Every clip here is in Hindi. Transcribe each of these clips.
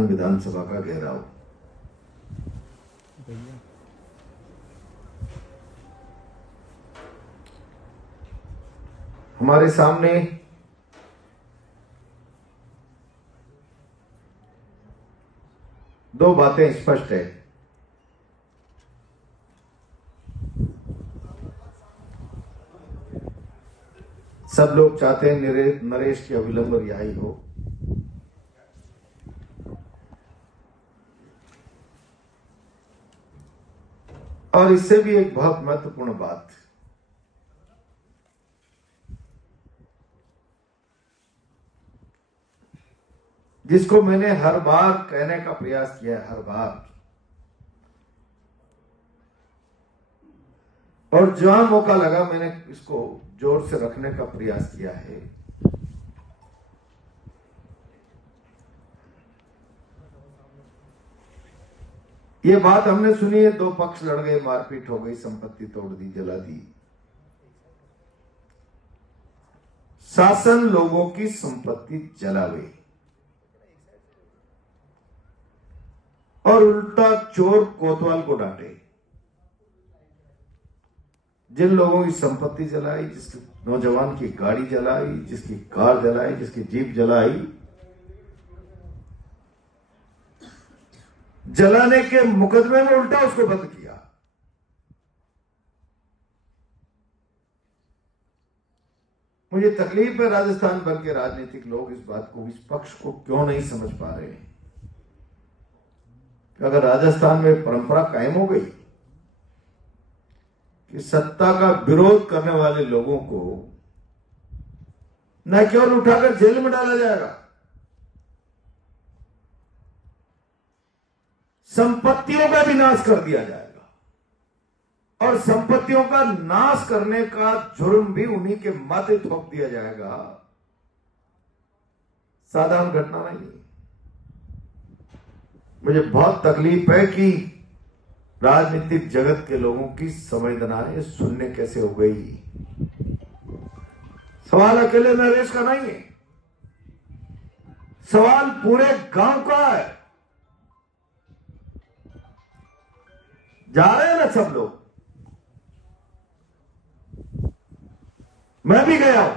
विधानसभा का घेराव। हमारे सामने दो बातें स्पष्ट है। सब लोग चाहते हैं नरेश की अविलंब रिहाई हो। और इससे भी एक बहुत महत्वपूर्ण बात, जिसको मैंने हर बार कहने का प्रयास किया है, हर बार, और जहां मौका लगा मैंने इसको जोर से रखने का प्रयास किया है। ये बात हमने सुनी है, दो पक्ष लड़ गए, मारपीट हो गई, संपत्ति तोड़ दी, जला दी। शासन लोगों की संपत्ति जलावे और उल्टा चोर कोतवाल को डांटे। जिन लोगों की संपत्ति जलाई, जिसके नौजवान की गाड़ी जलाई, जिसकी कार जलाई, जिसकी जीप जलाई, जलाने के मुकदमे में उल्टा उसको बंद किया। मुझे तकलीफ है, राजस्थान भर के राजनीतिक लोग इस बात को, इस पक्ष को क्यों नहीं समझ पा रहे हैं। अगर राजस्थान में परंपरा कायम हो गई कि सत्ता का विरोध करने वाले लोगों को न केवल उठाकर जेल में डाला जाएगा, संपत्तियों का भी नाश कर दिया जाएगा और संपत्तियों का नाश करने का जुर्म भी उन्हीं के माथे थोप दिया जाएगा। साधारण घटना नहीं है। मुझे बहुत तकलीफ है कि राजनीतिक जगत के लोगों की संवेदनाएं शून्य कैसे हो गई। सवाल अकेले नरेश का नहीं है, सवाल पूरे गांव का है। जा रहे हैं ना सब लोग, मैं भी गया हूं।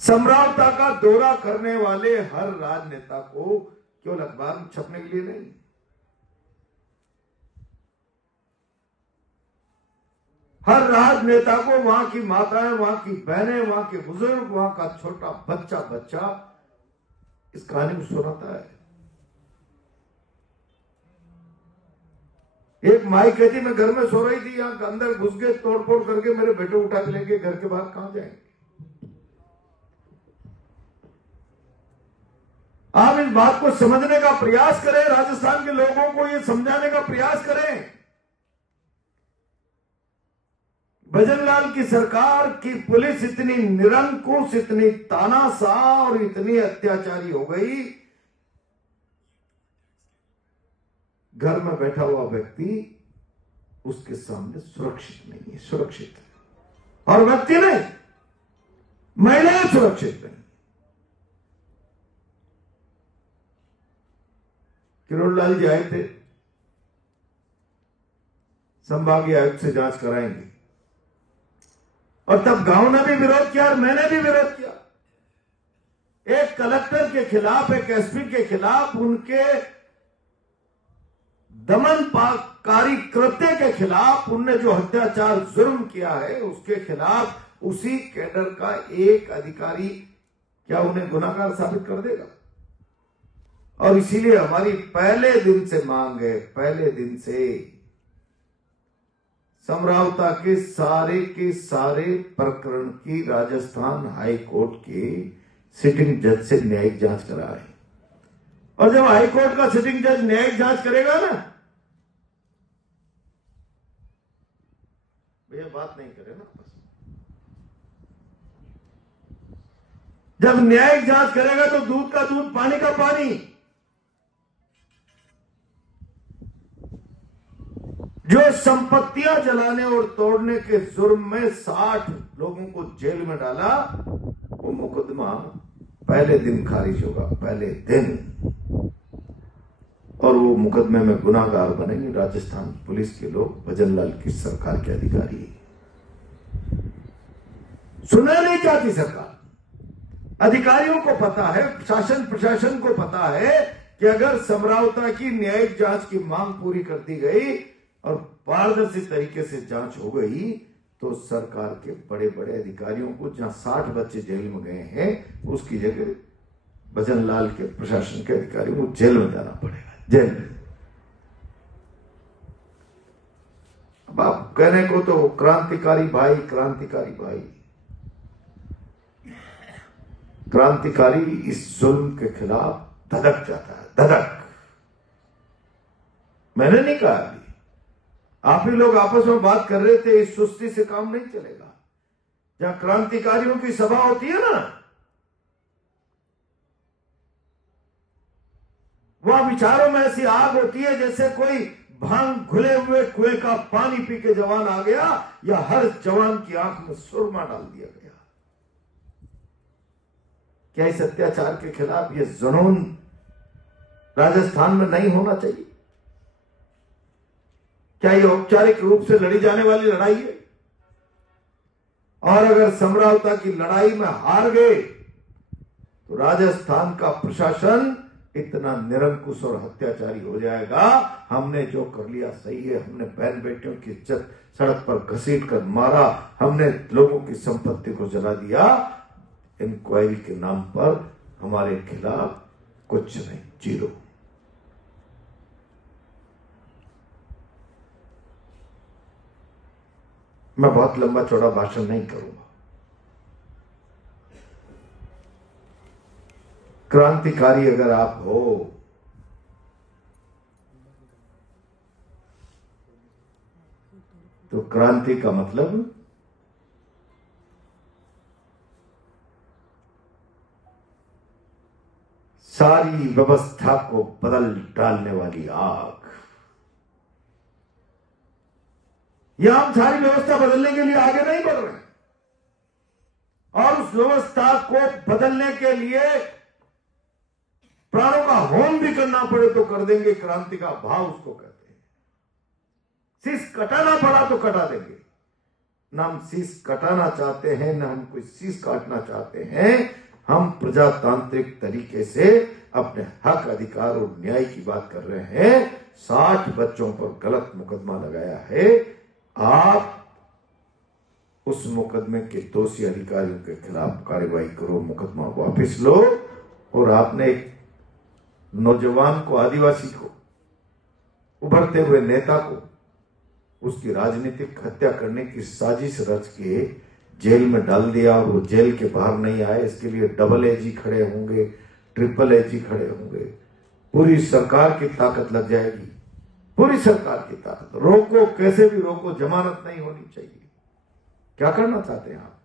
समरावता का दौरा करने वाले हर राजनेता को केवल अखबार में छपने के लिए नहीं, हर राजनेता को वहां की माताएं, वहां की बहनें, वहां के बुजुर्ग, वहां का छोटा बच्चा इस कहानी को सुनाता है। एक माई कहती, मैं घर में सो रही थी, यहां अंदर घुस गए, तोड़फोड़ करके मेरे बेटे उठा के लेके घर के बाहर कहां जाएंगे। आप इस बात को समझने का प्रयास करें, राजस्थान के लोगों को यह समझाने का प्रयास करें। भजनलाल की सरकार की पुलिस इतनी निरंकुश, इतनी तानाशाह और इतनी अत्याचारी हो गई, घर में बैठा हुआ व्यक्ति उसके सामने सुरक्षित नहीं है। सुरक्षित है और व्यक्ति नहीं, महिलाएं सुरक्षित नहीं। किरोड़लाल जी आए थे, संभागीय आयुक्त से जांच कराएंगे, और तब गांव ने भी विरोध किया और मैंने भी विरोध किया। एक कलेक्टर के खिलाफ, एक एसपी के खिलाफ, उनके दमनकारी कृत्य के खिलाफ, उनने जो अत्याचार जुर्म किया है उसके खिलाफ उसी कैडर का एक अधिकारी क्या उन्हें गुनाहगार साबित कर देगा। और इसीलिए हमारी पहले दिन से मांग है, पहले दिन से, समरावता के सारे प्रकरण की राजस्थान हाई कोर्ट के सिटिंग जज से न्यायिक जांच कराए। और जब हाई कोर्ट का सिटिंग जज न्यायिक जांच करेगा ना, भैया बात नहीं करे ना, बस जब न्यायिक जांच करेगा तो दूध का दूध, पानी का पानी, जो जो संपत्तियां जलाने और तोड़ने के जुर्म में 60 लोगों को जेल में डाला, वो मुकदमा पहले दिन खारिज होगा, पहले दिन। और वो मुकदमे में गुनाहगार बनेंगे राजस्थान पुलिस के लोग, भजनलाल की सरकार के अधिकारी। सुनना नहीं चाहती सरकार। अधिकारियों को पता है, शासन प्रशासन को पता है कि अगर समरावता की न्यायिक जांच की मांग पूरी कर दी गई और पारदर्शी तरीके से जांच हो गई, तो सरकार के बड़े बड़े अधिकारियों को, जहां 60 बच्चे जेल में गए हैं, उसकी जगह भजनलाल के प्रशासन के अधिकारियों को जेल में जाना पड़ेगा, जेल में। अब आप कहने को तो क्रांतिकारी भाई, क्रांतिकारी भाई, क्रांतिकारी इस जुल्म के खिलाफ धधक जाता है, धधक। मैंने नहीं कहा अभी, आप ही लोग आपस में बात कर रहे थे, इस सुस्ती से काम नहीं चलेगा। जहां क्रांतिकारियों की सभा होती है ना, वहां विचारों में ऐसी आग होती है जैसे कोई भांग घुले हुए कुएं का पानी पी के जवान आ गया, या हर जवान की आंख में सुरमा डाल दिया गया। क्या इस अत्याचार के खिलाफ ये जुनून राजस्थान में नहीं होना चाहिए? क्या ये औपचारिक रूप से लड़ी जाने वाली लड़ाई है? और अगर समरावता की लड़ाई में हार गए तो राजस्थान का प्रशासन इतना निरंकुश और हत्याचारी हो जाएगा, हमने जो कर लिया सही है, हमने बहन बेटियों की इज्जत सड़क पर घसीट कर मारा, हमने लोगों की संपत्ति को जला दिया, इंक्वायरी के नाम पर हमारे खिलाफ कुछ नहीं, जीरो। मैं बहुत लंबा चौड़ा भाषण नहीं करूंगा। क्रांतिकारी अगर आप हो तो क्रांति का मतलब सारी व्यवस्था को बदल डालने वाली आग। यह हम सारी व्यवस्था बदलने के लिए आगे नहीं बढ़ रहे, और उस व्यवस्था को बदलने के लिए प्राणों का होम भी करना पड़े तो कर देंगे। क्रांति का भाव उसको कहते हैं। शीश कटाना पड़ा तो कटा देंगे। ना हम शीश कटाना चाहते हैं, ना हम कोई शीश काटना चाहते हैं। हम प्रजातांत्रिक तरीके से अपने हक, अधिकार और न्याय की बात कर रहे हैं। 60 बच्चों पर गलत मुकदमा लगाया है, आप उस मुकदमे के दोषी अधिकारियों के खिलाफ कार्रवाई करो, मुकदमा वापस लो। और आपने एक नौजवान को, आदिवासी को, उभरते हुए नेता को उसकी राजनीतिक हत्या करने की साजिश रच के जेल में डाल दिया, और वो जेल के बाहर नहीं आए। इसके लिए डबल एजी खड़े होंगे, ट्रिपल एजी खड़े होंगे, पूरी सरकार की ताकत लग जाएगी, पूरी सरकार की ताकत। रोको, कैसे भी रोको, जमानत नहीं होनी चाहिए। क्या करना चाहते हैं आप?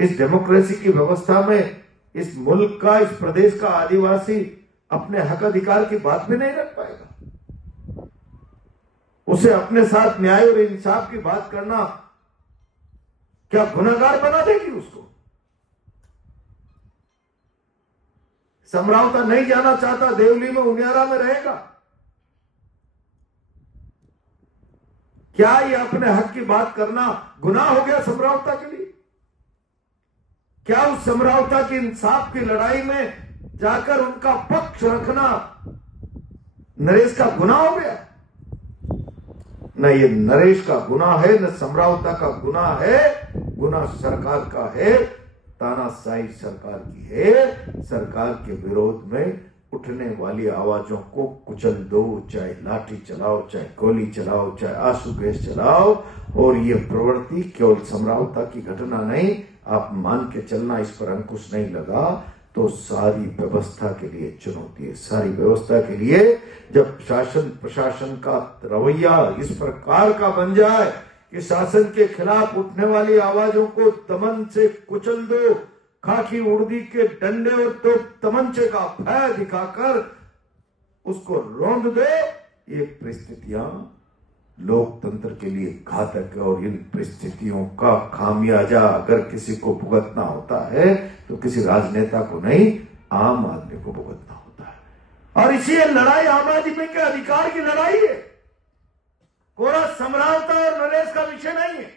इस डेमोक्रेसी की व्यवस्था में इस मुल्क का, इस प्रदेश का आदिवासी अपने हक अधिकार की बात भी नहीं रख पाएगा। उसे अपने साथ न्याय और इंसाफ की बात करना क्या गुनहगार बना देगी उसको? समरावता नहीं जाना चाहता, देवली में, उनियारा में रहेगा। क्या ये अपने हक की बात करना गुनाह हो गया समरावता के लिए? क्या उस समरावता की इंसाफ की लड़ाई में जाकर उनका पक्ष रखना नरेश का गुनाह हो गया? न ये नरेश का गुनाह है, न समरावता का गुनाह है। गुनाह सरकार का है, तानाशाही सरकार की है। सरकार के विरोध में उठने वाली आवाजों को कुचल दो, चाहे लाठी चलाओ, चाहे गोली चलाओ, चाहे आंसू गैस चलाओ। और ये प्रवृत्ति केवल समरावता की घटना नहीं, आप मान के चलना, इस पर अंकुश नहीं लगा तो सारी व्यवस्था के लिए चुनौती है। सारी व्यवस्था के लिए जब शासन प्रशासन का रवैया इस प्रकार का बन जाए कि शासन के खिलाफ उठने वाली आवाजों को दमन से कुचल दो, खाकी उर्दी के डंडे और तो तमंचे का भय दिखाकर उसको रौंद दे, ये परिस्थितियां लोकतंत्र के लिए घातक है और इन परिस्थितियों का खामियाजा अगर किसी को भुगतना होता है तो किसी राजनेता को नहीं, आम आदमी को भुगतना होता है। और इसी लड़ाई आम आदमी के अधिकार की लड़ाई है, कोरा सम्राटता और नरेश का विषय नहीं है।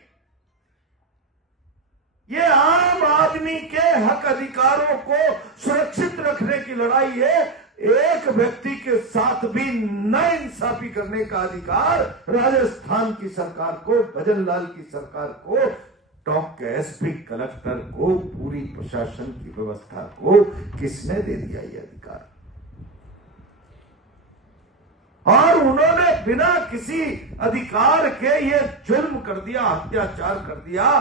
ये आम आदमी के हक अधिकारों को सुरक्षित रखने की लड़ाई है। एक व्यक्ति के साथ भी नाइंसाफी करने का अधिकार राजस्थान की सरकार को, भजन लाल की सरकार को, टॉप के एसपी, कलेक्टर को, पूरी प्रशासन की व्यवस्था को किसने दे दिया ये अधिकार? और उन्होंने बिना किसी अधिकार के ये जुल्म कर दिया, अत्याचार कर दिया।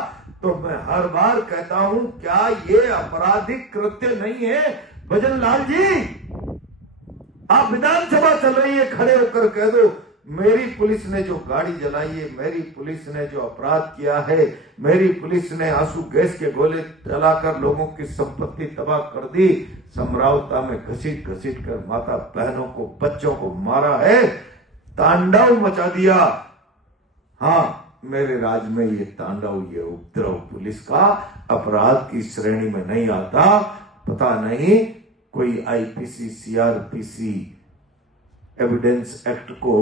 तो मैं हर बार कहता हूं, क्या ये आपराधिक कृत्य नहीं है? भजन लाल जी, आप विधानसभा चल रही है, खड़े होकर कह दो मेरी पुलिस ने जो गाड़ी जलाई है, मेरी पुलिस ने जो अपराध किया है, मेरी पुलिस ने आंसू गैस के गोले चलाकर लोगों की संपत्ति तबाह कर दी, समरावता में घसीट घसीट कर माता बहनों को, बच्चों को मारा है, तांडव मचा दिया। हाँ, मेरे राज्य में ये तांडव, ये उपद्रव पुलिस का अपराध की श्रेणी में नहीं आता। पता नहीं कोई आईपीसी, सीआरपीसी एविडेंस एक्ट को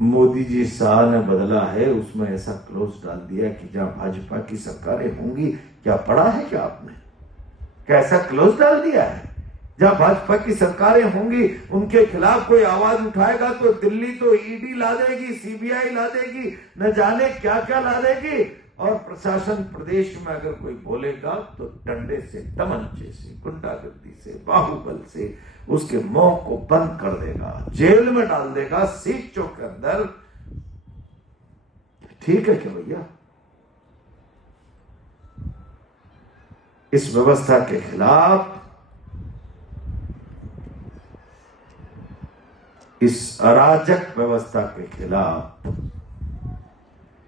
मोदी जी शाह ने बदला है, उसमें ऐसा क्लोज डाल दिया कि जहां भाजपा की सरकारें होंगी, क्या पढ़ा है क्या आपने? कैसा क्लोज डाल दिया है? जहां भाजपा की सरकारें होंगी उनके खिलाफ कोई आवाज उठाएगा तो दिल्ली तो ईडी ला देगी, सीबीआई ला देगी, न जाने क्या क्या ला देगी। और प्रशासन प्रदेश में अगर कोई बोलेगा तो डंडे से, तमंचे से, गुंडागर्दी से, बाहुबल से उसके मुंह को बंद कर देगा, जेल में डाल देगा, सीट चौक के अंदर। ठीक है क्या भैया? इस व्यवस्था के खिलाफ, इस अराजक व्यवस्था के खिलाफ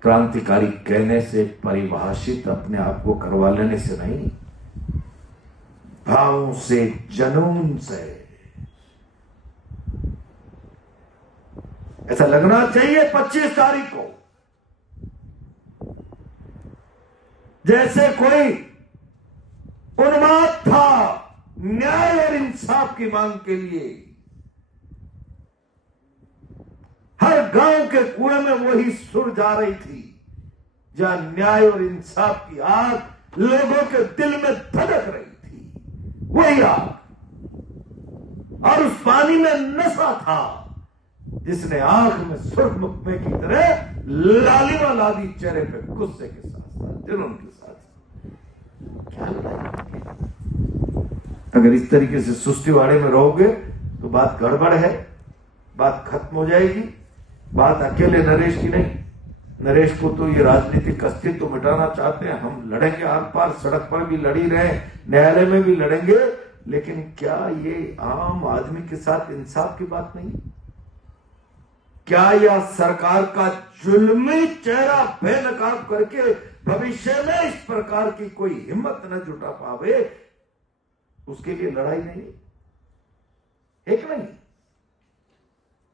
क्रांतिकारी कहने से, परिभाषित अपने आप को करवा लेने से नहीं, भावों से, जुनून से ऐसा लगना चाहिए 25 तारीख को जैसे कोई उन्माद था न्याय और इंसाफ की मांग के लिए। हर गांव के कुएं में वही सुर जा रही थी, जहां न्याय और इंसाफ की आग लोगों के दिल में धड़क रही थी, वही आग। और उस पानी में नशा था जिसने आंख में सुरमुखमे की तरह लालिमा ला दी, चेहरे पे गुस्से के साथ साथ, जुनून के साथ। क्या लड़ाई? अगर इस तरीके से सुस्तीवाड़े में रहोगे तो बात गड़बड़ है, बात खत्म हो जाएगी। बात अकेले नरेश की नहीं, नरेश को तो ये राजनीतिक अस्तित्व तो मिटाना चाहते हैं। हम लड़ेंगे आर पार, सड़क पर भी लड़ी रहे, न्यायालय में भी लड़ेंगे, लेकिन क्या ये आम आदमी के साथ इंसाफ की बात नहीं? क्या यह सरकार का जुल्मी चेहरा बेनकाब करके भविष्य में इस प्रकार की कोई हिम्मत न जुटा पावे, उसके लिए लड़ाई नहीं? एक नहीं।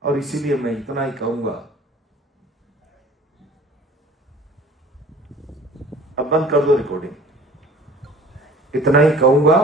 और इसीलिए मैं इतना ही कहूंगा, अब बंद कर दो रिकॉर्डिंग, इतना ही कहूंगा